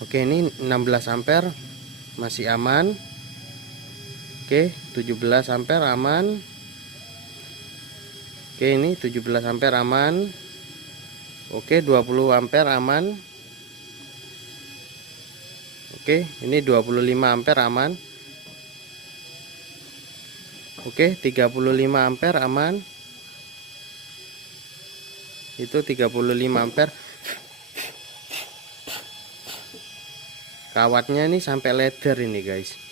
Oke, ini 16 ampere masih aman. Oke, 17 ampere aman. Oke, ini 17 ampere aman. Oke, 20 ampere aman. Oke, ini 25 ampere aman. Oke, 35 ampere aman. Itu 35 ampere. Kawatnya ini sampai leather ini, guys.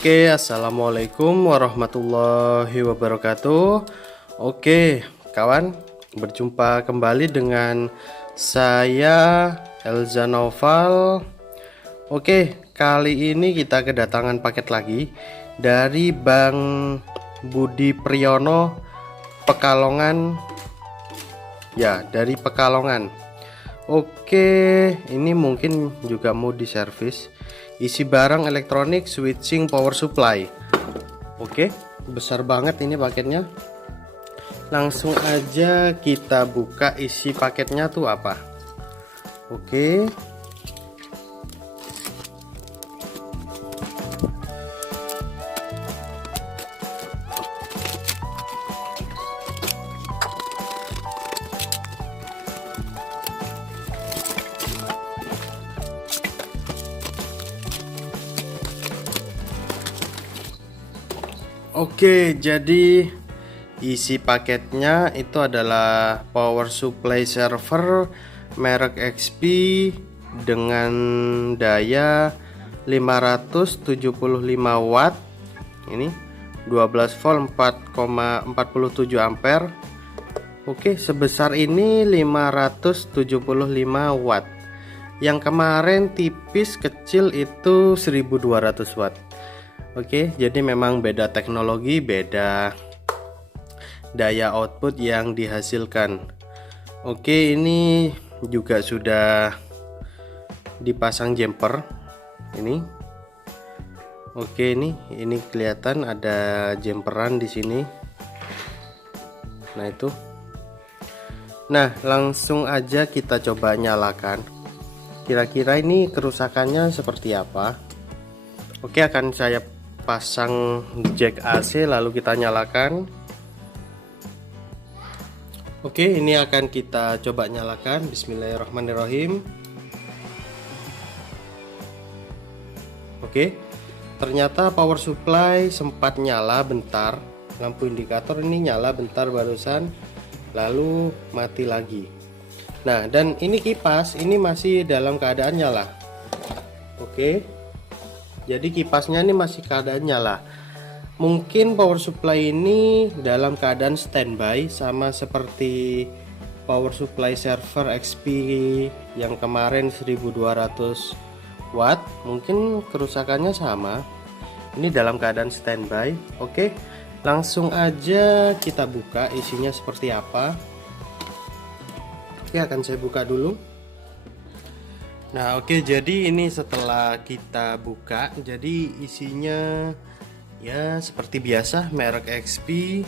Oke, assalamualaikum warahmatullahi wabarakatuh. Oke, kawan, berjumpa kembali dengan saya Elza Noval. Oke, kali ini kita kedatangan paket lagi dari Bang Budi Priyono, Pekalongan. Ya, dari Pekalongan. Oke, ini mungkin juga mau diservis. Isi barang elektronik, switching, power supply. Oke, besar banget ini paketnya. Langsung aja kita buka isi paketnya tuh apa. Oke. Oke, jadi isi paketnya itu adalah power supply server merek XP dengan daya 575 watt. Ini 12 volt 4,47 ampere. Oke, sebesar ini 575 watt. Yang kemarin tipis kecil itu 1200 watt. Oke, jadi memang beda teknologi, beda daya output yang dihasilkan. Oke, ini juga sudah dipasang jumper. Ini. Oke, ini kelihatan ada jumperan di sini. Nah, itu. Nah, langsung aja kita coba nyalakan. Kira-kira ini kerusakannya seperti apa? Oke, akan saya pasang jack AC lalu kita nyalakan. Oke, ini akan kita coba nyalakan. Bismillahirrahmanirrahim. Oke, ternyata power supply sempat nyala bentar. Lampu indikator ini nyala bentar barusan, lalu mati lagi. Nah, dan ini kipas ini masih dalam keadaan nyala. Oke, jadi kipasnya ini masih keadaan nyala. Mungkin power supply ini dalam keadaan standby, sama seperti power supply server XP yang kemarin 1200 watt. Mungkin kerusakannya sama. Ini dalam keadaan standby. Oke, langsung aja kita buka isinya seperti apa. Oke, akan saya buka dulu. Nah, oke, jadi ini setelah kita buka, jadi isinya ya seperti biasa merek XP.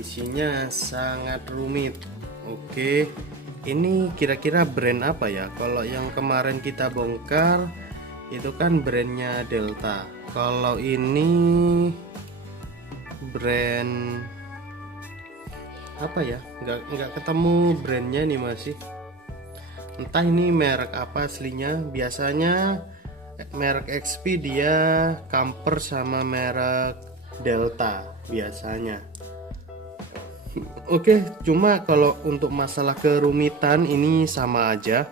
Isinya sangat rumit. Oke, ini kira-kira brand apa ya? Kalau yang kemarin kita bongkar itu kan brandnya Delta. Kalau ini brand apa ya? Nggak ketemu brandnya nih masih. Entah ini merek apa aslinya. Biasanya merek XP dia camper sama merek Delta biasanya. Oke, cuma kalau untuk masalah kerumitan ini sama aja.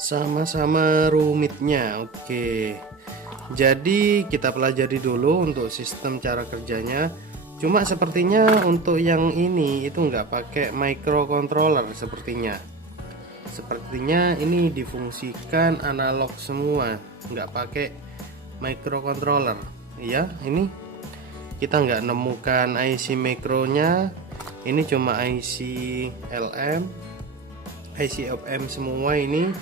sama-sama rumitnya. Oke, jadi kita pelajari dulu untuk sistem cara kerjanya. Cuma sepertinya untuk yang ini itu nggak pakai microcontroller sepertinya ini difungsikan analog semua, nggak pakai microcontroller. Iya, ini kita nggak nemukan IC mikronya, ini cuma IC LM, IC OPM semua. Ini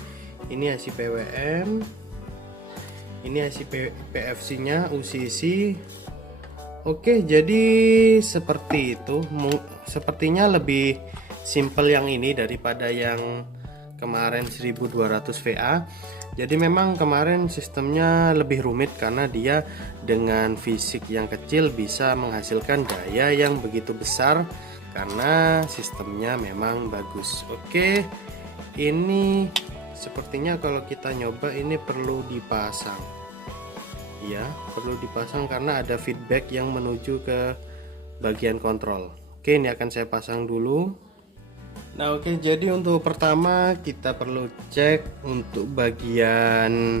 IC PWM, ini IC PFC nya, UCC. Oke, jadi seperti itu. Sepertinya lebih simple yang ini daripada yang kemarin 1200 VA. Jadi memang kemarin sistemnya lebih rumit karena dia dengan fisik yang kecil bisa menghasilkan daya yang begitu besar karena sistemnya memang bagus. Oke, ini sepertinya kalau kita nyoba ini perlu dipasang. Ya, perlu dipasang karena ada feedback yang menuju ke bagian kontrol. Oke, ini akan saya pasang dulu. Nah, oke, jadi untuk pertama kita perlu cek untuk bagian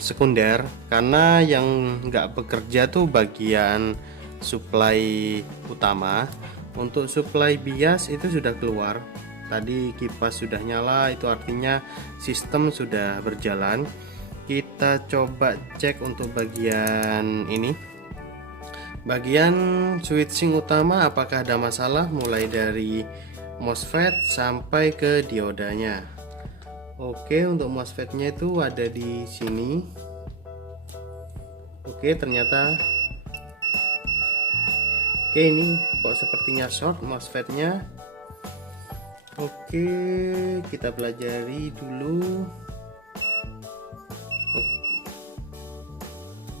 sekunder karena yang nggak bekerja tuh bagian supply utama. Untuk supply bias itu sudah keluar. Tadi kipas sudah nyala, itu artinya sistem sudah berjalan. Kita coba cek untuk bagian ini, bagian switching utama apakah ada masalah, mulai dari MOSFET sampai ke diodanya. Oke, untuk MOSFET-nya itu ada di sini. Oke, ternyata ini kok sepertinya short MOSFET-nya. Oke, kita pelajari dulu.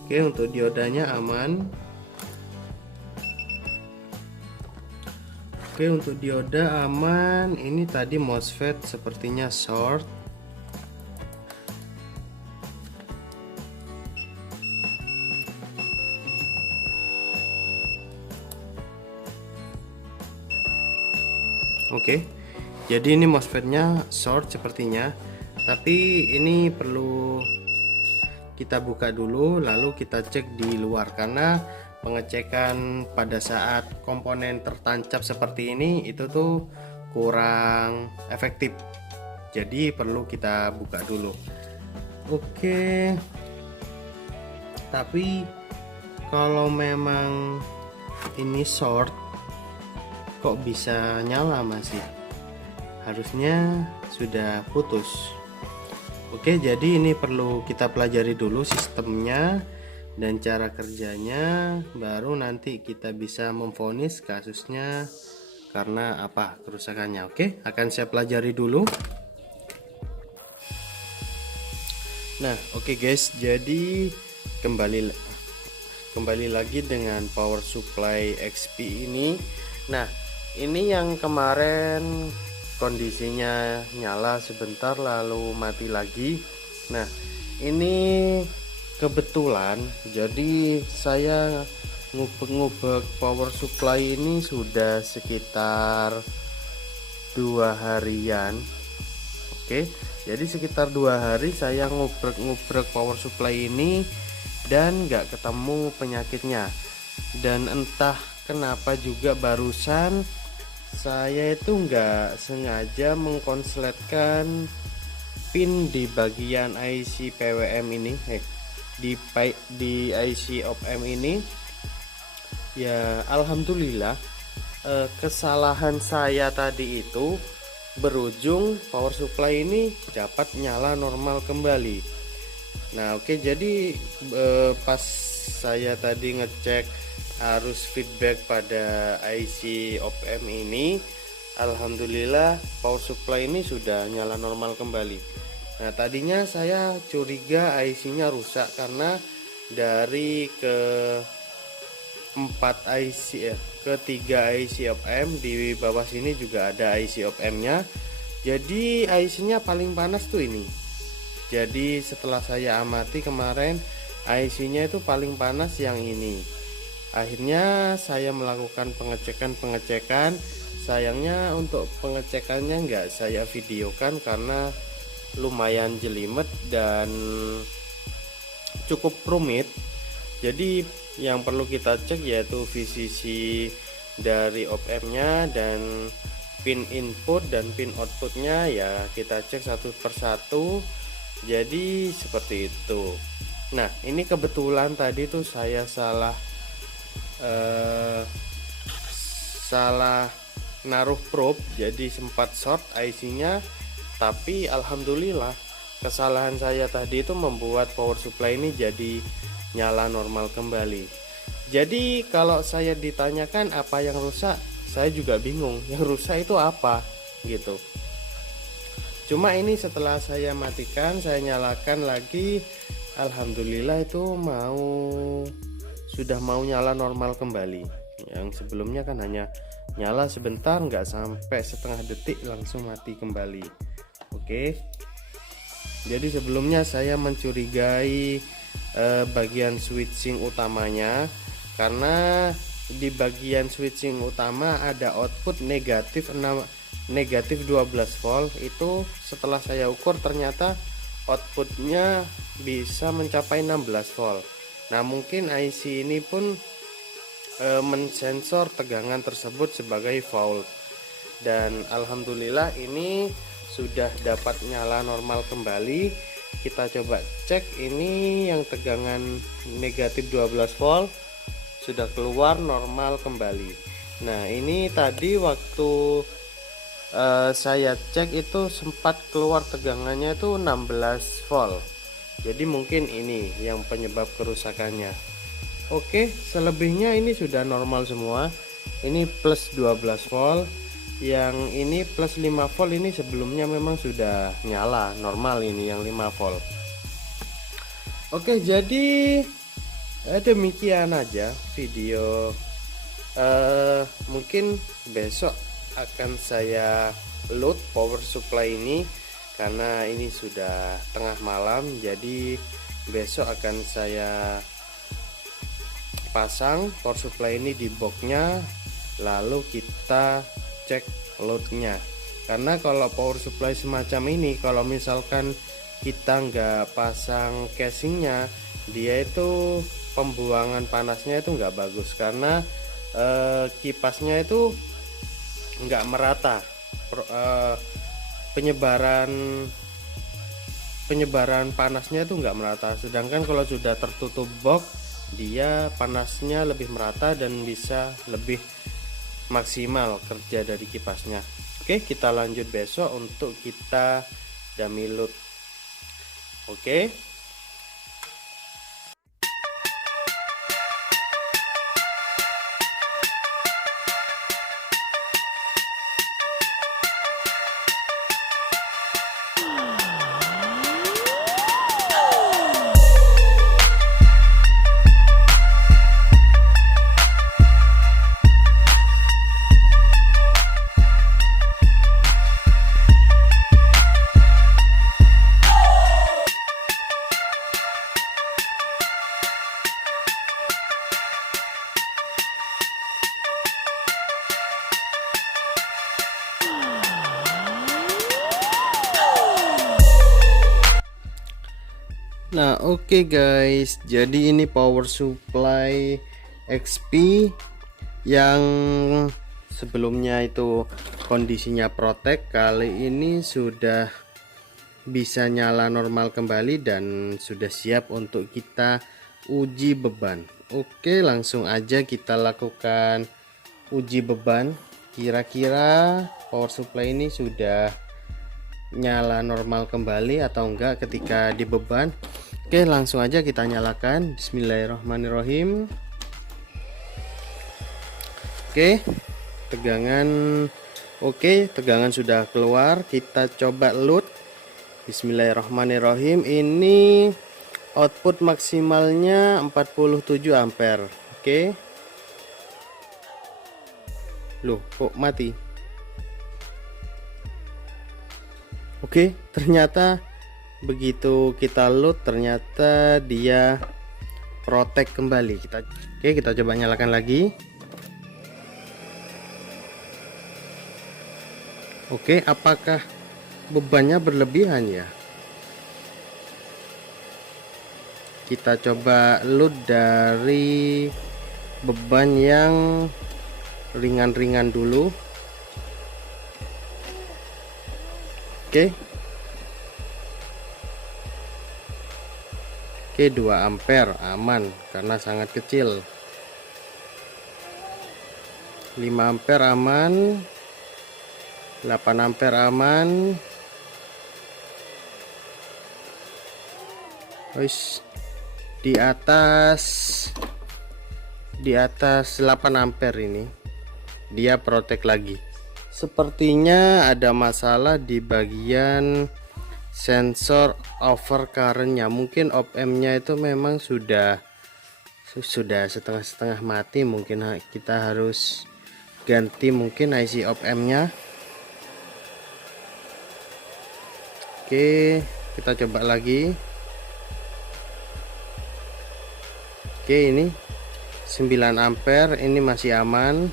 Oke, untuk diodanya aman. Oke, untuk dioda aman. Ini tadi MOSFET sepertinya short. Oke, jadi ini MOSFET-nya short sepertinya. Tapi ini perlu kita buka dulu lalu kita cek di luar karena pengecekan pada saat komponen tertancap seperti ini itu tuh kurang efektif, jadi perlu kita buka dulu. Oke, tapi kalau memang ini short kok bisa nyala, masih harusnya sudah putus. Oke, jadi ini perlu kita pelajari dulu sistemnya dan cara kerjanya, baru nanti kita bisa memvonis kasusnya karena apa kerusakannya. Oke, akan saya pelajari dulu. Nah, oke guys, jadi kembali lagi dengan power supply XP ini. Nah, ini yang kemarin kondisinya nyala sebentar lalu mati lagi. Nah, ini kebetulan jadi saya ngubek-ngubek power supply ini sudah sekitar 2 harian. Oke, jadi sekitar 2 hari saya ngubrek-ngubrek power supply ini dan nggak ketemu penyakitnya. Dan entah kenapa juga barusan saya itu nggak sengaja mengkonsletkan pin di bagian IC PWM ini, di IC OPM ini. Ya alhamdulillah, kesalahan saya tadi itu berujung power supply ini dapat nyala normal kembali. Nah oke, jadi pas saya tadi ngecek arus feedback pada IC OPM ini, alhamdulillah power supply ini sudah nyala normal kembali. Nah tadinya saya curiga IC nya rusak karena dari ke 4 IC ke 3 IC OPM, di bawah sini juga ada IC OPM nya. Jadi IC nya paling panas tuh ini. Jadi setelah saya amati kemarin, IC nya itu paling panas yang ini. Akhirnya saya melakukan pengecekan. Sayangnya untuk pengecekannya nggak saya videokan karena lumayan jelimet dan cukup rumit. Jadi yang perlu kita cek yaitu VCC dari op-amp-nya dan pin input dan pin outputnya, ya kita cek satu persatu. Jadi seperti itu. Nah, ini kebetulan tadi tuh saya salah naruh probe, jadi sempat short IC-nya. Tapi alhamdulillah kesalahan saya tadi itu membuat power supply ini jadi nyala normal kembali. Jadi kalau saya ditanyakan apa yang rusak, saya juga bingung yang rusak itu apa gitu. Cuma ini setelah saya matikan, saya nyalakan lagi, alhamdulillah itu sudah mau nyala normal kembali. Yang sebelumnya kan hanya nyala sebentar, nggak sampai setengah detik langsung mati kembali. Oke. Jadi sebelumnya saya mencurigai bagian switching utamanya, karena di bagian switching utama ada output negatif 12 volt. Itu setelah saya ukur ternyata outputnya bisa mencapai 16 volt. Nah, mungkin IC ini pun mensensor tegangan tersebut sebagai fault, dan alhamdulillah ini sudah dapat nyala normal kembali. Kita coba cek ini yang tegangan negatif 12 volt sudah keluar normal kembali. Nah, ini tadi waktu saya cek itu sempat keluar tegangannya itu 16 volt. Jadi mungkin ini yang penyebab kerusakannya. Oke, selebihnya ini sudah normal semua. Ini plus 12 volt, yang ini plus 5 volt. Ini sebelumnya memang sudah nyala normal, ini yang 5 volt. Oke, jadi demikian aja video. Mungkin besok akan saya load power supply ini, karena ini sudah tengah malam. Jadi besok akan saya pasang power supply ini di boxnya, lalu kita cek loadnya. Karena kalau power supply semacam ini, kalau misalkan kita nggak pasang casingnya, dia itu pembuangan panasnya itu nggak bagus, karena kipasnya itu nggak merata, penyebaran panasnya itu nggak merata. Sedangkan kalau sudah tertutup box, dia panasnya lebih merata dan bisa lebih maksimal kerja dari kipasnya. Oke, kita lanjut besok untuk kita dummy load. Oke. Nah, oke guys, jadi ini power supply XP yang sebelumnya itu kondisinya protek, kali ini sudah bisa nyala normal kembali dan sudah siap untuk kita uji beban. Oke, langsung aja kita lakukan uji beban. Kira-kira power supply ini sudah nyala normal kembali atau enggak ketika dibeban. Oke, langsung aja kita nyalakan. Bismillahirrahmanirrahim. Oke, tegangan sudah keluar. Kita coba load. Bismillahirrahmanirrahim. Ini output maksimalnya 47 ampere. Oke. Loh, kok mati? Oke, ternyata begitu kita load ternyata dia protek kembali. Kita coba nyalakan lagi. Oke, apakah bebannya berlebihan ya? Kita coba load dari beban yang ringan-ringan dulu. Oke. Oke, 2 ampere aman karena sangat kecil. 5 ampere aman, 8 ampere aman. Wis di atas 8 ampere ini dia protek lagi. Sepertinya ada masalah di bagian sensor overcurrent-nya. Mungkin op-amp-nya itu memang sudah setengah-setengah mati. Mungkin kita harus ganti mungkin IC op-amp-nya. Oke, kita coba lagi. Oke, ini 9 ampere ini masih aman.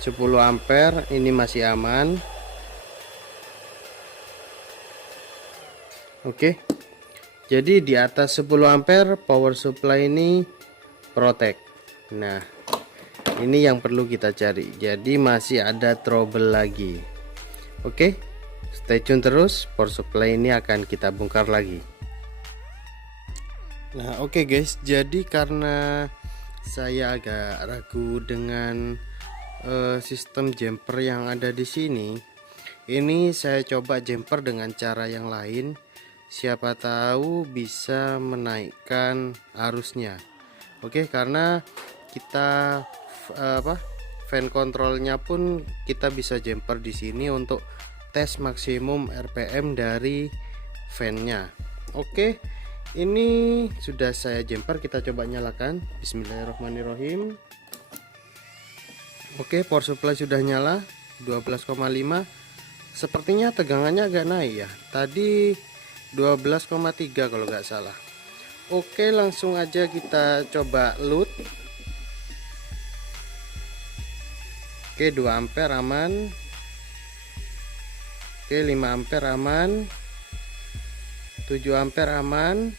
10 ampere ini masih aman. Oke. Jadi di atas 10 ampere power supply ini protect. Nah, ini yang perlu kita cari. Jadi masih ada trouble lagi. Oke. Stay tune terus, power supply ini akan kita bongkar lagi. Nah, oke guys, jadi karena saya agak ragu dengan sistem jumper yang ada di sini, ini saya coba jumper dengan cara yang lain. Siapa tahu bisa menaikkan arusnya. Oke, karena kita fan kontrolnya pun kita bisa jumper di sini untuk tes maksimum RPM dari fan-nya. Oke. Ini sudah saya jumper, kita coba nyalakan. Bismillahirrahmanirrahim. Oke, power supply sudah nyala 12,5. Sepertinya tegangannya agak naik ya. Tadi 12,3 kalau nggak salah. Oke, langsung aja kita coba load. Oke, 2 ampere aman. Oke, 5 ampere aman. 7 ampere aman.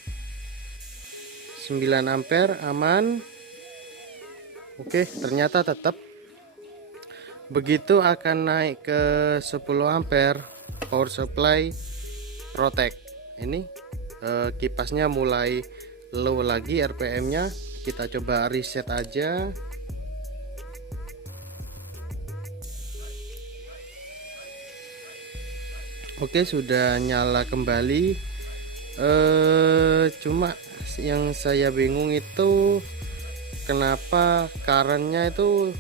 9 ampere aman. Oke, ternyata tetap begitu akan naik ke 10 ampere power supply protect. Ini kipasnya mulai low lagi RPM nya. Kita coba reset aja. Oke, sudah nyala kembali. Cuma yang saya bingung itu kenapa currentnya itu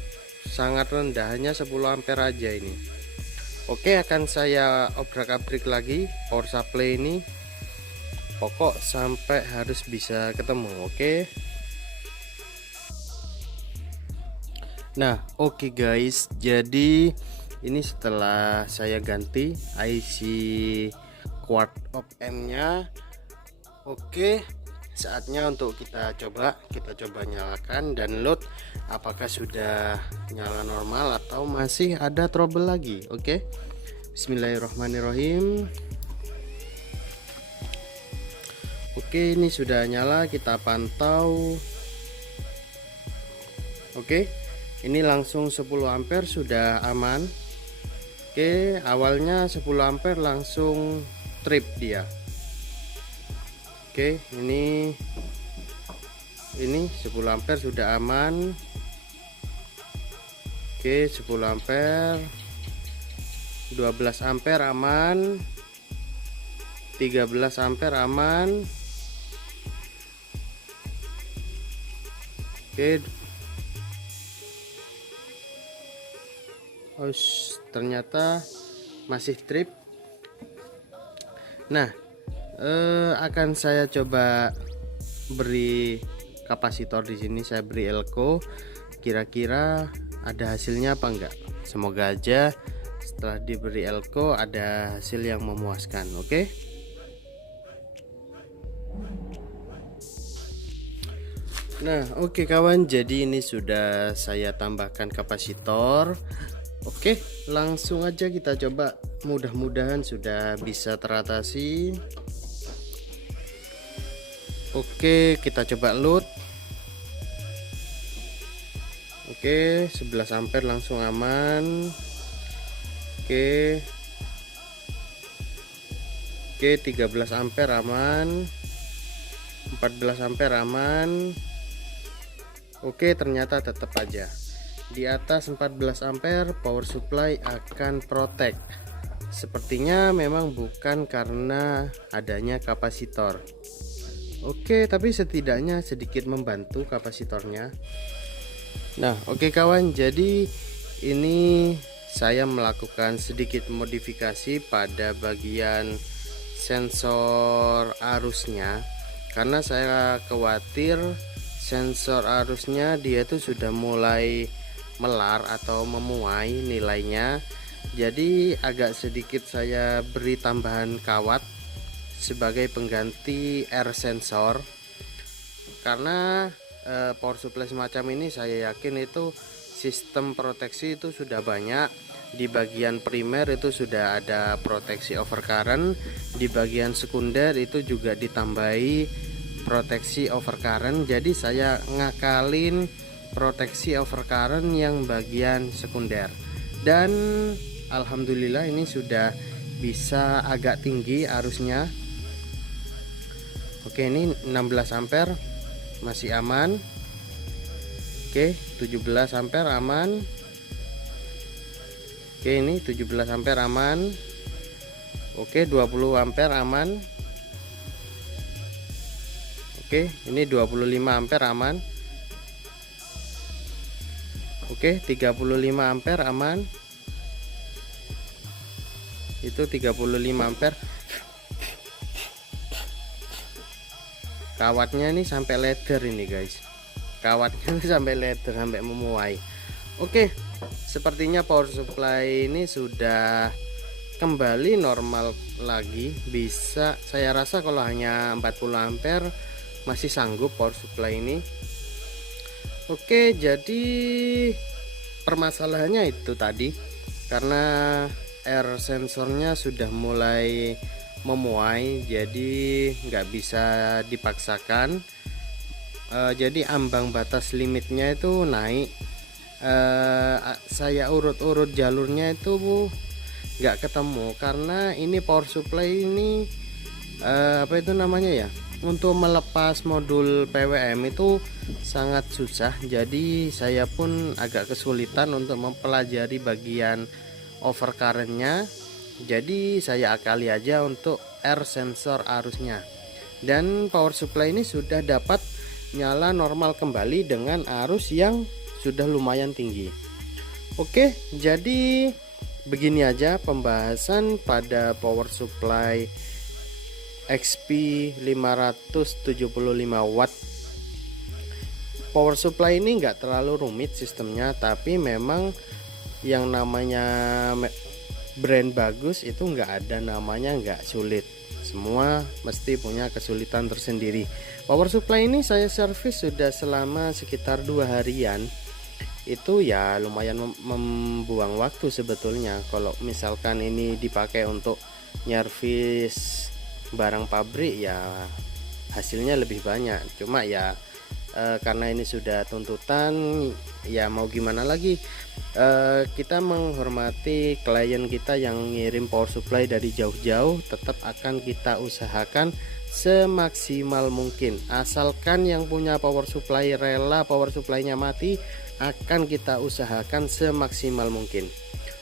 sangat rendah, hanya 10 ampere aja ini. Oke, akan saya obrak-abrik lagi power supply ini. Pokok sampai harus bisa ketemu. Oke. Nah, oke guys, jadi ini setelah saya ganti IC quad op-amp-nya. Oke, saatnya untuk kita coba nyalakan dan load apakah sudah nyala normal atau masih ada trouble lagi. Oke, bismillahirrahmanirrahim. Oke, ini sudah nyala, kita pantau. Oke, ini langsung 10 ampere sudah aman. Oke, awalnya 10 ampere langsung trip dia. Oke, ini 10 ampere sudah aman. Oke, 10 ampere, 12 ampere aman, 13 ampere aman. Oke, ternyata masih trip. Nah, akan saya coba beri kapasitor di sini. Saya beri elko, kira-kira ada hasilnya apa enggak. Semoga aja setelah diberi elko ada hasil yang memuaskan. Oke. Nah, oke kawan, jadi ini sudah saya tambahkan kapasitor. Oke, langsung aja kita coba. Mudah-mudahan sudah bisa teratasi. Oke, kita coba load. Oke, 11 ampere langsung aman. Oke, 13 ampere aman, 14 ampere aman. Oke, ternyata tetap aja di atas 14 ampere power supply akan protek. Sepertinya memang bukan karena adanya kapasitor. Oke, tapi setidaknya sedikit membantu kapasitornya. Nah, oke kawan, jadi ini saya melakukan sedikit modifikasi pada bagian sensor arusnya, karena saya khawatir sensor arusnya dia itu sudah mulai melar atau memuai nilainya. Jadi agak sedikit saya beri tambahan kawat sebagai pengganti air sensor, karena power supply semacam ini saya yakin itu sistem proteksi itu sudah banyak. Di bagian primer itu sudah ada proteksi overcurrent, di bagian sekunder itu juga ditambahi proteksi overcurrent. Jadi saya ngakalin proteksi overcurrent yang bagian sekunder, dan alhamdulillah ini sudah bisa agak tinggi arusnya. Oke, ini 16 ampere masih aman. Oke, 17 ampere aman. Oke, ini 17 ampere aman. Oke, 20 ampere aman. Oke, ini 25 ampere aman. Oke, 35 ampere aman. Itu 35 ampere. Kawatnya ini sampai leather ini guys, kawatnya sampai leather, sampai memuai. Oke, sepertinya power supply ini sudah kembali normal lagi. Bisa, saya rasa kalau hanya 40 ampere masih sanggup power supply ini. Oke, jadi permasalahannya itu tadi, karena air sensornya sudah mulai memuai, jadi nggak bisa dipaksakan. Jadi ambang batas limitnya itu naik. Saya urut-urut jalurnya itu nggak ketemu, karena ini power supply ini apa itu namanya ya, untuk melepas modul PWM itu sangat susah. Jadi saya pun agak kesulitan untuk mempelajari bagian overcurrentnya. Jadi saya akali aja untuk air sensor arusnya, dan power supply ini sudah dapat nyala normal kembali dengan arus yang sudah lumayan tinggi. Oke, jadi begini aja pembahasan pada power supply XP 575 watt. Power supply ini enggak terlalu rumit sistemnya, tapi memang yang namanya brand bagus itu enggak ada namanya enggak sulit. Semua mesti punya kesulitan tersendiri. Power supply ini saya servis sudah selama sekitar 2 harian. Itu ya lumayan membuang waktu sebetulnya. Kalau misalkan ini dipakai untuk nyervis barang pabrik ya hasilnya lebih banyak. Cuma ya karena ini sudah tuntutan, ya mau gimana lagi, kita menghormati klien kita yang ngirim power supply dari jauh-jauh. Tetap akan kita usahakan semaksimal mungkin, asalkan yang punya power supply rela power supply-nya mati, akan kita usahakan semaksimal mungkin.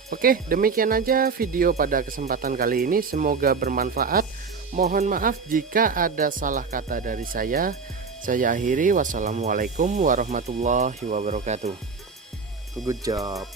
Oke, demikian aja video pada kesempatan kali ini, semoga bermanfaat. Mohon maaf jika ada salah kata dari saya. Saya akhiri, wassalamualaikum warahmatullahi wabarakatuh. Good job.